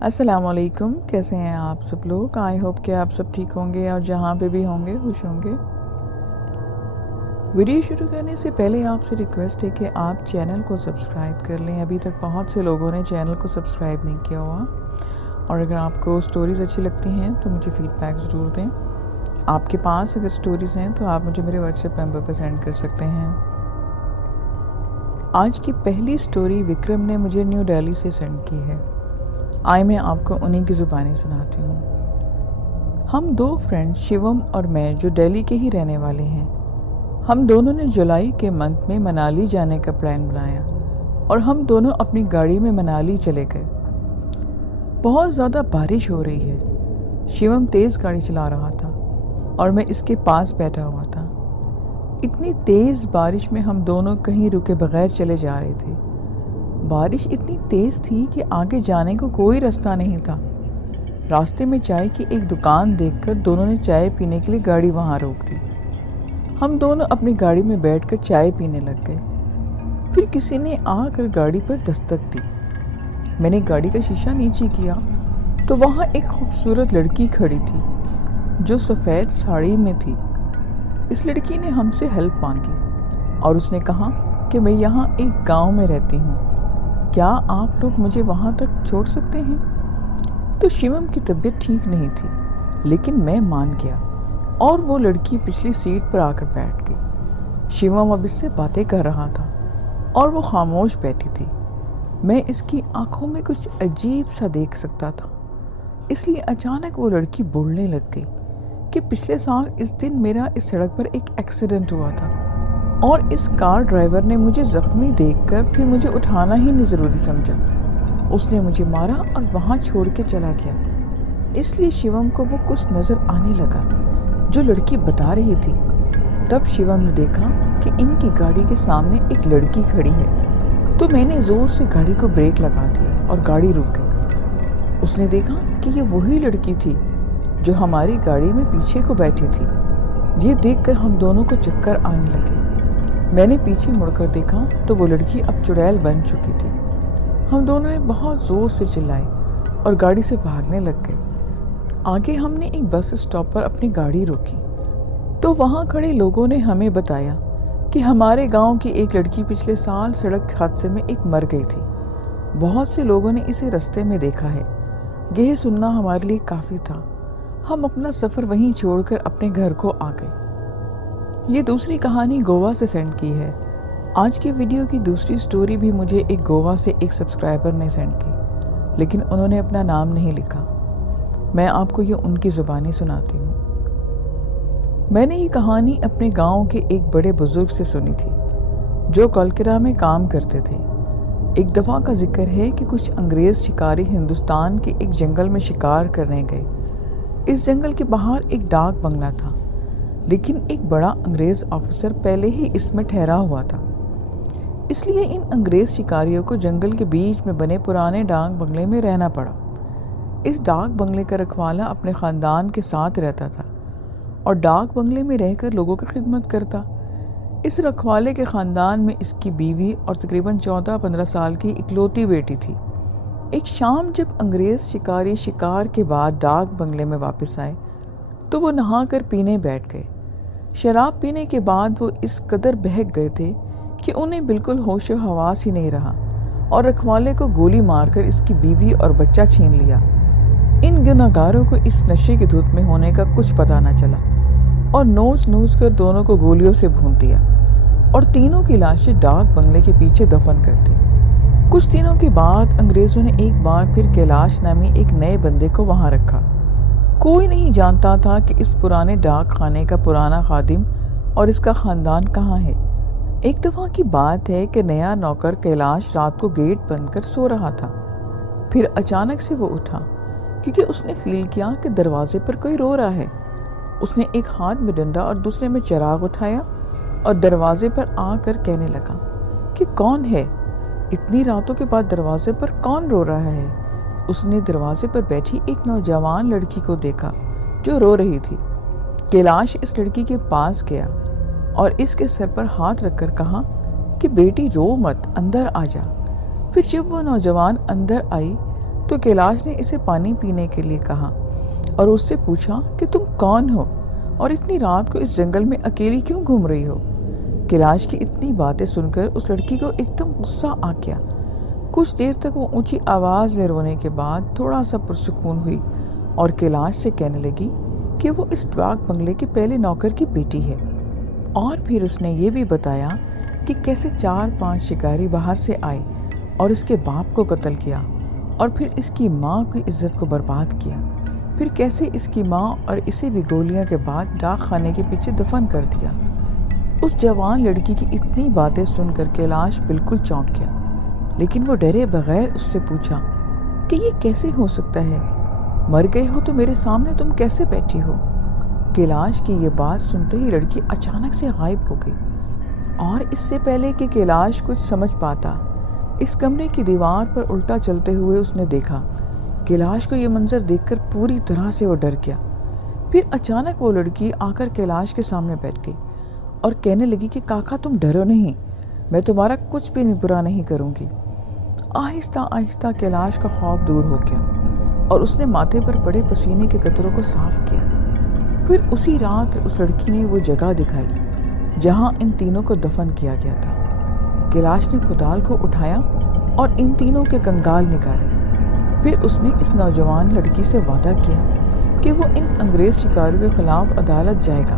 अस्सलाम वालेकुम। कैसे हैं आप सब लोग? आई होप कि आप सब ठीक होंगे और जहाँ पे भी होंगे खुश होंगे। वीडियो शुरू करने से पहले आपसे रिक्वेस्ट है कि आप चैनल को सब्सक्राइब कर लें। अभी तक बहुत से लोगों ने चैनल को सब्सक्राइब नहीं किया हुआ। और अगर आपको स्टोरीज़ अच्छी लगती हैं तो मुझे फीडबैक ज़रूर दें। आपके पास अगर स्टोरीज़ हैं तो आप मुझे मेरे व्हाट्सएप नंबर पर सेंड कर सकते हैं। आज की पहली स्टोरी विक्रम ने मुझे न्यू दिल्ली से सेंड की है। आइए मैं आपको उन्हीं की ज़ुबानी सुनाती हूँ। हम दो फ्रेंड शिवम और मैं जो दिल्ली के ही रहने वाले हैं, हम दोनों ने जुलाई के मंथ में मनाली जाने का प्लान बनाया और हम दोनों अपनी गाड़ी में मनाली चले गए। बहुत ज़्यादा बारिश हो रही है। शिवम तेज़ गाड़ी चला रहा था और मैं इसके पास बैठा हुआ था। इतनी तेज़ बारिश में हम दोनों कहीं रुके बगैर चले जा रहे थे। बारिश इतनी तेज़ थी कि आगे जाने को कोई रास्ता नहीं था। रास्ते में चाय की एक दुकान देखकर दोनों ने चाय पीने के लिए गाड़ी वहाँ रोक दी। हम दोनों अपनी गाड़ी में बैठकर चाय पीने लग गए। फिर किसी ने आकर गाड़ी पर दस्तक दी। मैंने गाड़ी का शीशा नीचे किया तो वहाँ एक खूबसूरत लड़की खड़ी थी जो सफ़ेद साड़ी में थी। इस लड़की ने हमसे हेल्प मांगी और उसने कहा कि मैं यहाँ एक गांव में रहती हूँ, क्या आप लोग मुझे वहाँ तक छोड़ सकते हैं? तो शिवम की तबीयत ठीक नहीं थी, लेकिन मैं मान गया और वो लड़की पिछली सीट पर आकर बैठ गई। शिवम अब इससे बातें कर रहा था और वो खामोश बैठी थी। मैं इसकी आंखों में कुछ अजीब सा देख सकता था, इसलिए अचानक वो लड़की बोलने लग गई कि पिछले साल इस दिन मेरा इस सड़क पर एक एक्सीडेंट हुआ था और इस कार ड्राइवर ने मुझे ज़ख्मी देखकर फिर मुझे उठाना ही नहीं ज़रूरी समझा। उसने मुझे मारा और वहाँ छोड़ के चला गया। इसलिए शिवम को वो कुछ नज़र आने लगा जो लड़की बता रही थी। तब शिवम ने देखा कि इनकी गाड़ी के सामने एक लड़की खड़ी है, तो मैंने ज़ोर से गाड़ी को ब्रेक लगा दिया और गाड़ी रुक गई। उसने देखा कि ये वही लड़की थी जो हमारी गाड़ी में पीछे को बैठी थी। ये देखकर हम दोनों को चक्कर आने लगे। मैंने पीछे मुड़कर देखा तो वो लड़की अब चुड़ैल बन चुकी थी। हम दोनों ने बहुत ज़ोर से चिल्लाए और गाड़ी से भागने लग गए। आगे हमने एक बस स्टॉप पर अपनी गाड़ी रोकी तो वहाँ खड़े लोगों ने हमें बताया कि हमारे गांव की एक लड़की पिछले साल सड़क हादसे में एक मर गई थी। बहुत से लोगों ने इसे रास्ते में देखा है। यह सुनना हमारे लिए काफ़ी था। हम अपना सफ़र वहीं छोड़कर अपने घर को आ गए। ये दूसरी कहानी गोवा से सेंड की है। आज के वीडियो की दूसरी स्टोरी भी मुझे एक गोवा से एक सब्सक्राइबर ने सेंड की, लेकिन उन्होंने अपना नाम नहीं लिखा। मैं आपको ये उनकी ज़ुबानी सुनाती हूँ। मैंने ये कहानी अपने गांव के एक बड़े बुजुर्ग से सुनी थी जो कलकत्ता में काम करते थे। एक दफ़ा का जिक्र है कि कुछ अंग्रेज़ शिकारी हिंदुस्तान के एक जंगल में शिकार करने गए। इस जंगल के बाहर एक डाक बंगला था, लेकिन एक बड़ा अंग्रेज़ ऑफिसर पहले ही इसमें ठहरा हुआ था। इसलिए इन अंग्रेज़ शिकारियों को जंगल के बीच में बने पुराने डाक बंगले में रहना पड़ा। इस डाक बंगले का रखवाला अपने ख़ानदान के साथ रहता था और डाक बंगले में रहकर लोगों की खिदमत करता। इस रखवाले के ख़ानदान में इसकी बीवी और तकरीबन 14-15 साल की इकलौती बेटी थी। एक शाम जब अंग्रेज़ शिकारी शिकार के बाद डाक बंगले में वापस आए तो वो नहाकर पीने बैठ गए। शराब पीने के बाद वो इस कदर बहक गए थे कि उन्हें बिल्कुल होश व हवास ही नहीं रहा और रखवाले को गोली मारकर इसकी बीवी और बच्चा छीन लिया। इन गुनहगारों को इस नशे की धुत में होने का कुछ पता न चला और नोच नोच कर दोनों को गोलियों से भून दिया और तीनों की लाशें डाक बंगले के पीछे दफन कर दी। कुछ दिनों के बाद अंग्रेज़ों ने एक बार फिर कैलाश नामी एक नए बंदे को वहाँ रखा। कोई नहीं जानता था कि इस पुराने डाक खाने का पुराना खादिम और इसका ख़ानदान कहाँ है। एक दफ़ा की बात है कि नया नौकर कैलाश रात को गेट बंद कर सो रहा था। फिर अचानक से वो उठा क्योंकि उसने फील किया कि दरवाजे पर कोई रो रहा है। उसने एक हाथ में डंडा और दूसरे में चिराग उठाया और दरवाजे पर आकर कहने लगा कि कौन है? इतनी रातों के बाद दरवाजे पर कौन रो रहा है? उसने दरवाजे पर बैठी एक नौजवान लड़की को देखा जो रो रही थी। कैलाश इस लड़की के पास गया और इसके सर पर हाथ रखकर कहा कि बेटी रो मत, अंदर आ जा। फिर जब वो नौजवान अंदर आई तो कैलाश ने इसे पानी पीने के लिए कहा और उससे पूछा कि तुम कौन हो और इतनी रात को इस जंगल में अकेली क्यों घूम रही हो। कैलाश की इतनी बातें सुनकर उस लड़की को एकदम गुस्सा आ गया। कुछ देर तक वो ऊंची आवाज़ में रोने के बाद थोड़ा सा पुरसुकून हुई और कैलाश से कहने लगी कि वो इस डाक बंगले के पहले नौकर की बेटी है। और फिर उसने ये भी बताया कि कैसे 4-5 शिकारी बाहर से आए और इसके बाप को कत्ल किया और फिर इसकी माँ की इज्जत को बर्बाद किया। फिर कैसे इसकी माँ और इसे भी गोलियां के बाद डाक खाने के पीछे दफन कर दिया। उस जवान लड़की की इतनी बातें सुनकर कैलाश बिल्कुल चौंक गया, लेकिन वो डरे बगैर उससे पूछा कि ये कैसे हो सकता है, मर गए हो तो मेरे सामने तुम कैसे बैठी हो। कैलाश की ये बात सुनते ही लड़की अचानक से गायब हो गई और इससे पहले कि कैलाश कुछ समझ पाता, इस कमरे की दीवार पर उल्टा चलते हुए उसने देखा। कैलाश को ये मंजर देखकर पूरी तरह से वो डर गया। फिर अचानक वो लड़की आकर कैलाश के सामने बैठ गई और कहने लगी कि काका तुम डरो नहीं, मैं तुम्हारा कुछ भी बुरा नहीं करूँगी। आहिस्ता आहिस्ता कैलाश का खौफ दूर हो गया और उसने माथे पर पड़े पसीने के कतरों को साफ किया। फिर उसी रात उस लड़की ने वो जगह दिखाई जहाँ इन तीनों को दफन किया गया था। कैलाश ने कुदाल को उठाया और इन तीनों के कंगाल निकाले। फिर उसने इस नौजवान लड़की से वादा किया कि वो इन अंग्रेज शिकारियों के खिलाफ अदालत जाएगा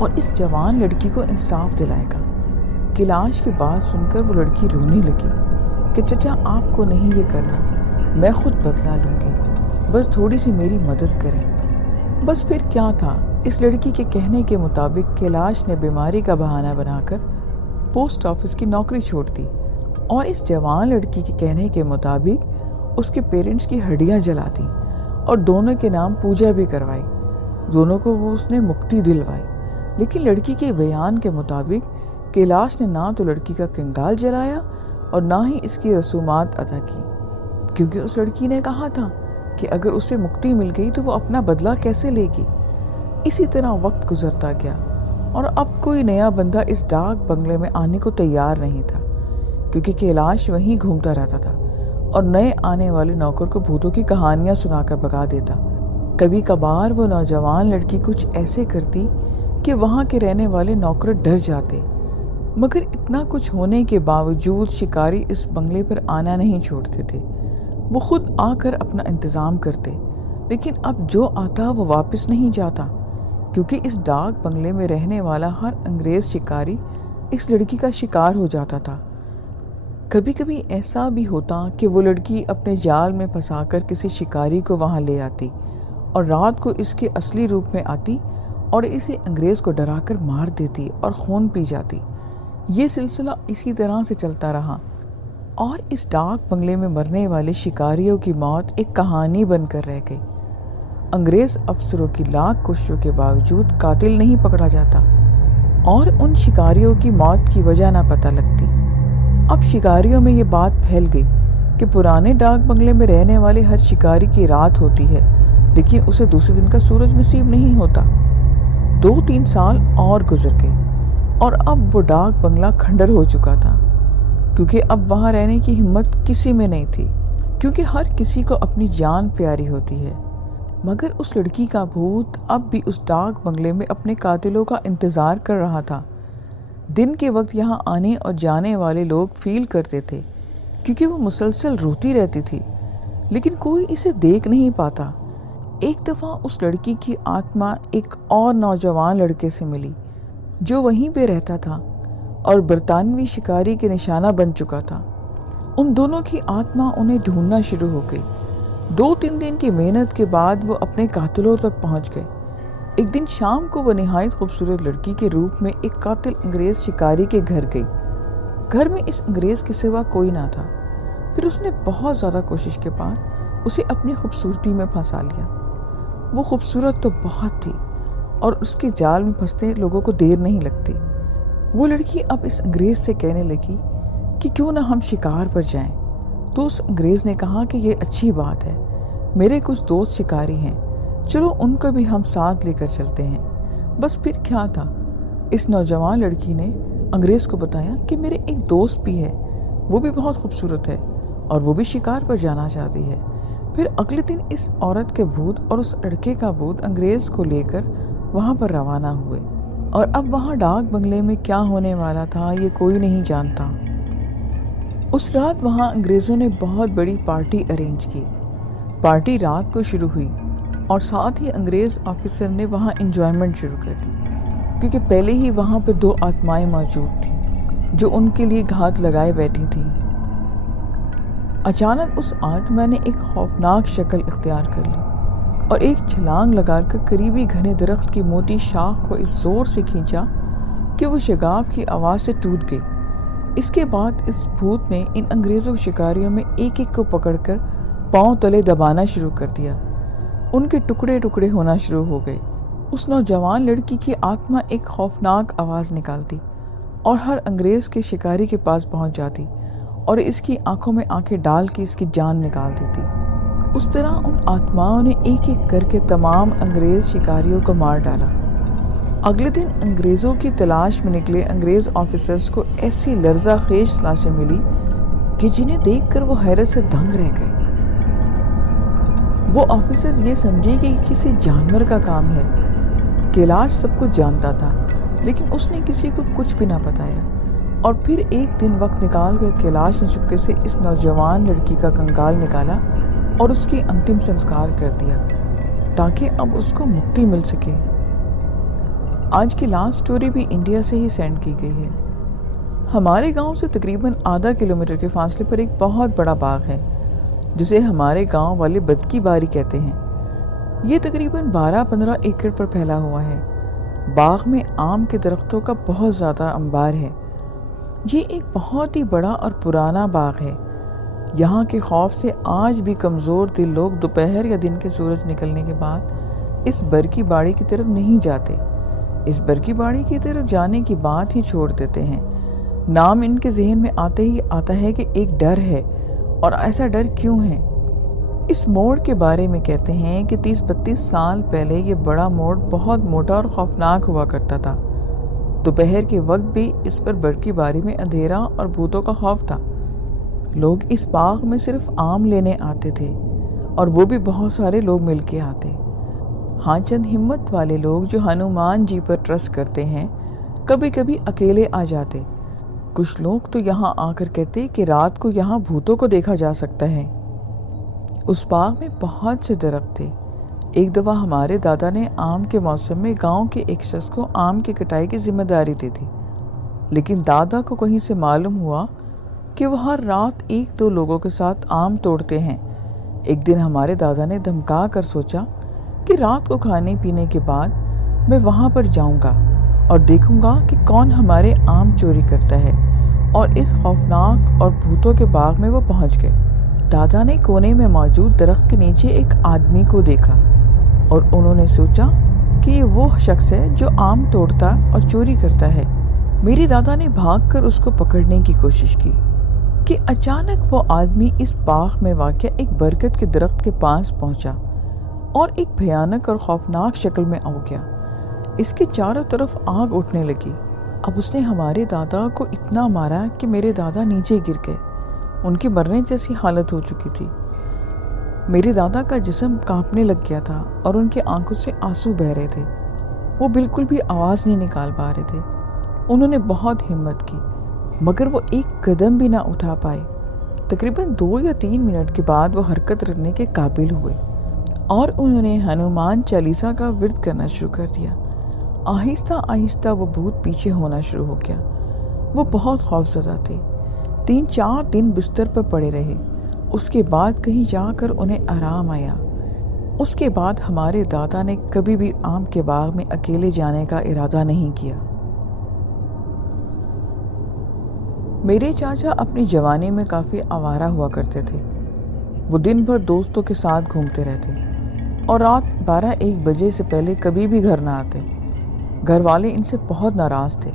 और इस जवान लड़की को इंसाफ दिलाएगा। कैलाश की बात सुनकर वो लड़की रोने लगी कि चचा आपको नहीं ये करना, मैं खुद बदला लूँगी, बस थोड़ी सी मेरी मदद करें। बस फिर क्या था, इस लड़की के कहने के मुताबिक कैलाश ने बीमारी का बहाना बनाकर पोस्ट ऑफिस की नौकरी छोड़ दी और इस जवान लड़की के कहने के मुताबिक उसके पेरेंट्स की हड्डियां जला दी और दोनों के नाम पूजा भी करवाई। दोनों को वो उसने मुक्ति दिलवाई। लेकिन लड़की के बयान के मुताबिक कैलाश ने ना तो लड़की का कंगाल जलाया और ना ही इसकी रसूमात अदा की, क्योंकि उस लड़की ने कहा था कि अगर उसे मुक्ति मिल गई तो वो अपना बदला कैसे लेगी। इसी तरह वक्त गुजरता गया और अब कोई नया बंदा इस डाक बंगले में आने को तैयार नहीं था, क्योंकि कैलाश वहीं घूमता रहता था और नए आने वाले नौकर को भूतों की कहानियां सुनाकर भगा देता। कभी कभार वो नौजवान लड़की कुछ ऐसे करती कि वहाँ के रहने वाले नौकर डर जाते, मगर इतना कुछ होने के बावजूद शिकारी इस बंगले पर आना नहीं छोड़ते थे। वो खुद आकर अपना इंतज़ाम करते, लेकिन अब जो आता वो वापस नहीं जाता, क्योंकि इस डाक बंगले में रहने वाला हर अंग्रेज़ शिकारी इस लड़की का शिकार हो जाता था। कभी कभी ऐसा भी होता कि वो लड़की अपने जाल में फंसाकर किसी शिकारी को वहाँ ले आती और रात को इसके असली रूप में आती और इसे अंग्रेज़ को डराकर मार देती और खून पी जाती। ये सिलसिला इसी तरह से चलता रहा और इस डाक बंगले में मरने वाले शिकारियों की मौत एक कहानी बनकर रह गई। अंग्रेज़ अफसरों की लाख कोशिशों के बावजूद कातिल नहीं पकड़ा जाता और उन शिकारियों की मौत की वजह ना पता लगती। अब शिकारियों में ये बात फैल गई कि पुराने डाक बंगले में रहने वाले हर शिकारी की रात होती है, लेकिन उसे दूसरे दिन का सूरज नसीब नहीं होता। 2-3 साल और गुजर गए और अब वो डाक बंगला खंडर हो चुका था, क्योंकि अब वहाँ रहने की हिम्मत किसी में नहीं थी, क्योंकि हर किसी को अपनी जान प्यारी होती है। मगर उस लड़की का भूत अब भी उस डाक बंगले में अपने कातिलों का इंतज़ार कर रहा था। दिन के वक्त यहाँ आने और जाने वाले लोग फील करते थे, क्योंकि वो मुसलसल रोती रहती थी, लेकिन कोई इसे देख नहीं पाता। एक दफ़ा उस लड़की की आत्मा एक और नौजवान लड़के से मिली जो वहीं पे रहता था और बरतानवी शिकारी के निशाना बन चुका था। उन दोनों की आत्मा उन्हें ढूंढना शुरू हो गई। 2-3 दिन की मेहनत के बाद वो अपने कातिलों तक पहुंच गए। एक दिन शाम को वो निहायत खूबसूरत लड़की के रूप में एक कातिल अंग्रेज़ शिकारी के घर गई। घर में इस अंग्रेज़ के सिवा कोई ना था। फिर उसने बहुत ज़्यादा कोशिश के बाद उसे अपनी खूबसूरती में फंसा लिया। वो खूबसूरत तो बहुत थी और उसके जाल में फंसते लोगों को देर नहीं लगती। वो लड़की अब इस अंग्रेज़ से कहने लगी कि क्यों ना हम शिकार पर जाएं। तो उस अंग्रेज़ ने कहा कि ये अच्छी बात है, मेरे कुछ दोस्त शिकारी हैं, चलो उनको भी हम साथ लेकर चलते हैं। बस फिर क्या था, इस नौजवान लड़की ने अंग्रेज़ को बताया कि मेरे एक दोस्त भी है, वो भी बहुत खूबसूरत है और वो भी शिकार पर जाना चाहती है। پھر اگلے دن اس عورت کے بھوت اور اس لڑکے کا بھوت انگریز کو لے کر وہاں پر روانہ ہوئے، اور اب وہاں ڈاک بنگلے میں کیا ہونے والا تھا یہ کوئی نہیں جانتا۔ اس رات وہاں انگریزوں نے بہت بڑی پارٹی ارینج کی۔ پارٹی رات کو شروع ہوئی اور ساتھ ہی انگریز آفیسر نے وہاں انجوائمنٹ شروع کر دی، کیونکہ پہلے ہی وہاں پہ 2 آتمائیں موجود تھیں جو ان کے لیے گھات لگائے بیٹھی تھیں۔ اچانک اس آتما نے ایک خوفناک شکل اختیار کر لی اور ایک چھلانگ لگا کر قریبی گھنے درخت کی موٹی شاخ کو اس زور سے کھینچا کہ وہ شگاف کی آواز سے ٹوٹ گئی۔ اس کے بعد اس بھوت نے ان انگریزوں شکاریوں میں ایک ایک کو پکڑ کر پاؤں تلے دبانا شروع کر دیا۔ ان کے ٹکڑے ٹکڑے ہونا شروع ہو گئے۔ اس نوجوان لڑکی کی آتما ایک خوفناک آواز نکالتی اور ہر انگریز کے شکاری کے پاس پہنچ جاتی اور اس کی آنکھوں میں آنکھیں ڈال کے اس کی جان نکال دیتی۔ اس طرح ان آتماؤں نے ایک ایک کر کے تمام انگریز شکاریوں کو مار ڈالا۔ اگلے دن انگریزوں کی تلاش میں نکلے انگریز آفیسرز کو ایسی لرزہ خیز لاشیں ملی کہ جنہیں دیکھ کر وہ حیرت سے دنگ رہ گئے۔ وہ آفیسرز یہ سمجھے کہ کسی جانور کا کام ہے۔ کیلاش سب کچھ جانتا تھا، لیکن اس نے کسی کو کچھ بھی نہ بتایا، اور پھر ایک دن وقت نکال کر کیلاش نے چپکے سے اس نوجوان لڑکی کا کنکال نکالا اور اس کی انتم سنسکار کر دیا تاکہ اب اس کو مکتی مل سکے۔ آج کی لاسٹ سٹوری بھی انڈیا سے ہی سینڈ کی گئی ہے۔ ہمارے گاؤں سے تقریباً آدھا کلومیٹر کے فاصلے پر ایک بہت بڑا باغ ہے جسے ہمارے گاؤں والے بدکی باری کہتے ہیں۔ یہ تقریباً 12-15 ایکڑ پر پھیلا ہوا ہے۔ باغ میں آم کے درختوں کا بہت زیادہ انبار ہے۔ یہ ایک بہت ہی بڑا اور پرانا باغ ہے۔ یہاں کے خوف سے آج بھی کمزور دل لوگ دوپہر یا دن کے سورج نکلنے کے بعد اس برکی باڑی کی طرف نہیں جاتے۔ اس برکی باڑی کی طرف جانے کی بات ہی چھوڑ دیتے ہیں۔ نام ان کے ذہن میں آتے ہی آتا ہے کہ ایک ڈر ہے، اور ایسا ڈر کیوں ہے؟ اس موڑ کے بارے میں کہتے ہیں کہ 30-32 سال پہلے یہ بڑا موڑ بہت موٹا اور خوفناک ہوا کرتا تھا۔ دوپہر کے وقت بھی اس پر برکی باری میں اندھیرا اور بھوتوں کا خوف تھا۔ لوگ اس باغ میں صرف آم لینے آتے تھے، اور وہ بھی بہت سارے لوگ مل کے آتے۔ ہاں، چند ہمت والے لوگ جو ہنومان جی پر ٹرسٹ کرتے ہیں کبھی کبھی اکیلے آ جاتے۔ کچھ لوگ تو یہاں آ کر کہتے کہ رات کو یہاں بھوتوں کو دیکھا جا سکتا ہے۔ اس باغ میں بہت سے درخت تھے۔ ایک دفعہ ہمارے دادا نے آم کے موسم میں گاؤں کے ایک شخص کو آم کی کٹائی کی ذمہ داری دی تھی، لیکن دادا کو کہیں سے معلوم ہوا کہ وہ ہر رات 1-2 لوگوں کے ساتھ آم توڑتے ہیں۔ ایک دن ہمارے دادا نے دھمکا کر سوچا کہ رات کو کھانے پینے کے بعد میں وہاں پر جاؤں گا اور دیکھوں گا کہ کون ہمارے آم چوری کرتا ہے، اور اس خوفناک اور بھوتوں کے باغ میں وہ پہنچ گئے۔ دادا نے کونے میں موجود درخت کے نیچے ایک آدمی کو دیکھا، اور انہوں نے سوچا کہ یہ وہ شخص ہے جو آم توڑتا اور چوری کرتا ہے۔ میرے دادا نے بھاگ کر اس کو پکڑنے کی کوشش کی کہ اچانک وہ آدمی اس باغ میں واقع ایک برگد کے درخت کے پاس پہنچا اور ایک بھیانک اور خوفناک شکل میں آ گیا۔ اس کے چاروں طرف آگ اٹھنے لگی۔ اب اس نے ہمارے دادا کو اتنا مارا کہ میرے دادا نیچے گر گئے۔ ان کی مرنے جیسی حالت ہو چکی تھی۔ میرے دادا کا جسم کانپنے لگ گیا تھا اور ان کی آنکھوں سے آنسو بہہ رہے تھے۔ وہ بالکل بھی آواز نہیں نکال پا رہے تھے۔ انہوں نے بہت ہمت کی، مگر وہ ایک قدم بھی نہ اٹھا پائے۔ تقریباً 2 یا 3 منٹ کے بعد وہ حرکت کرنے کے قابل ہوئے، اور انہوں نے ہنومان چالیسا کا ورد کرنا شروع کر دیا۔ آہستہ آہستہ وہ بھوت پیچھے ہونا شروع ہو گیا۔ وہ بہت خوفزدہ تھے۔ 3-4 دن بستر پر پڑے رہے۔ اس کے بعد کہیں جا کر انہیں آرام آیا۔ اس کے بعد ہمارے دادا نے کبھی بھی آم کے باغ میں اکیلے جانے کا ارادہ نہیں کیا۔ میرے چاچا اپنی جوانی میں کافی آوارہ ہوا کرتے تھے۔ وہ دن بھر دوستوں کے ساتھ گھومتے رہتے اور رات 12-1 بجے سے پہلے کبھی بھی گھر نہ آتے۔ گھر والے ان سے بہت ناراض تھے،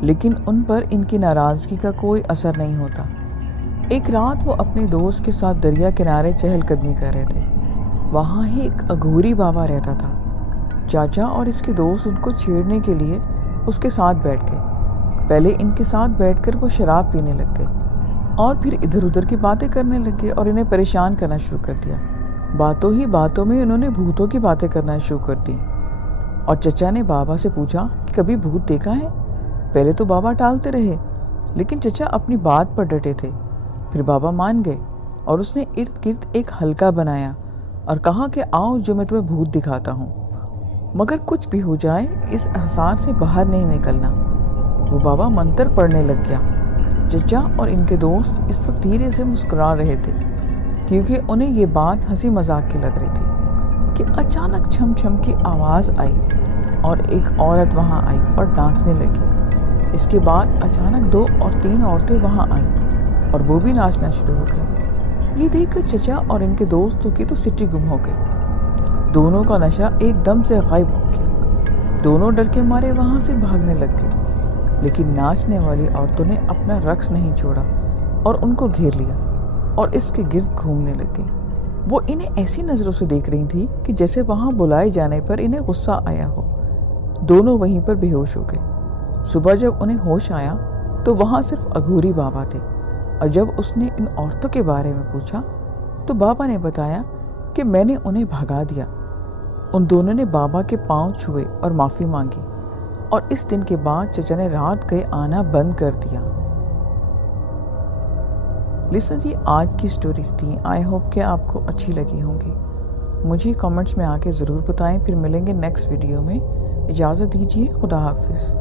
لیکن ان پر ان کی ناراضگی کا کوئی اثر نہیں ہوتا۔ ایک رات وہ اپنے دوست کے ساتھ دریا کنارے چہل قدمی کر رہے تھے۔ وہاں ہی ایک اگوری بابا رہتا تھا۔ چاچا اور اس کے دوست ان کو چھیڑنے کے لیے اس کے ساتھ بیٹھ گئے۔ پہلے ان کے ساتھ بیٹھ کر وہ شراب پینے لگ گئے، اور پھر ادھر ادھر کی باتیں کرنے لگے اور انہیں پریشان کرنا شروع کر دیا۔ باتوں ہی باتوں میں انہوں نے بھوتوں کی باتیں کرنا شروع کر دی، اور چچا نے بابا سے پوچھا کہ کبھی بھوت دیکھا ہے؟ پہلے تو بابا ٹالتے رہے، لیکن چچا اپنی بات پر ڈٹے تھے۔ پھر بابا مان گئے اور اس نے ارد گرد ایک حلقہ بنایا اور کہا کہ آؤ جو میں تمہیں بھوت دکھاتا ہوں، مگر کچھ بھی ہو جائے اس حصار سے باہر نہیں نکلنا۔ وہ بابا منتر پڑھنے لگ گیا۔ چچا اور ان کے دوست اس وقت دھیرے سے مسکرا رہے تھے، کیونکہ انہیں یہ بات ہنسی مذاق کی لگ رہی تھی کہ اچانک چھم چھم کی آواز آئی اور ایک عورت وہاں آئی اور ناچنے لگی۔ اس کے بعد اچانک 2 اور 3 عورتیں وہاں آئیں اور وہ بھی ناچنا شروع ہو گئی۔ یہ دیکھ کر چچا اور ان کے دوستوں کی تو سٹی گم ہو گئی۔ دونوں کا نشہ ایک دم سے غائب ہو گیا۔ دونوں ڈر کے مارے وہاں سے بھاگنے لگ گئے، لیکن ناچنے والی عورتوں نے اپنا رقص نہیں چھوڑا اور ان کو گھیر لیا اور اس کے گرد گھومنے لگ گئی۔ وہ انہیں ایسی نظروں سے دیکھ رہی تھی کہ جیسے وہاں بلائے جانے پر انہیں غصہ آیا ہو۔ دونوں وہیں پر بے ہوش ہو گئے۔ صبح جب انہیں ہوش آیا تو وہاں صرف اگھوری بابا تھے، اور جب اس نے ان عورتوں کے بارے میں پوچھا تو بابا نے بتایا کہ میں نے انہیں بھگا دیا۔ ان دونوں نے بابا کے پاؤں چھوئے اور معافی مانگی، اور اس دن کے بعد چچا نے رات گئے آنا بند کر دیا۔ لسن جی، آج کی سٹوریز تھیں۔ آئی ہوپ کہ آپ کو اچھی لگی ہوں گی۔ مجھے کامنٹس میں آ کے ضرور بتائیں۔ پھر ملیں گے نیکسٹ ویڈیو میں۔ اجازت دیجیے، خدا حافظ۔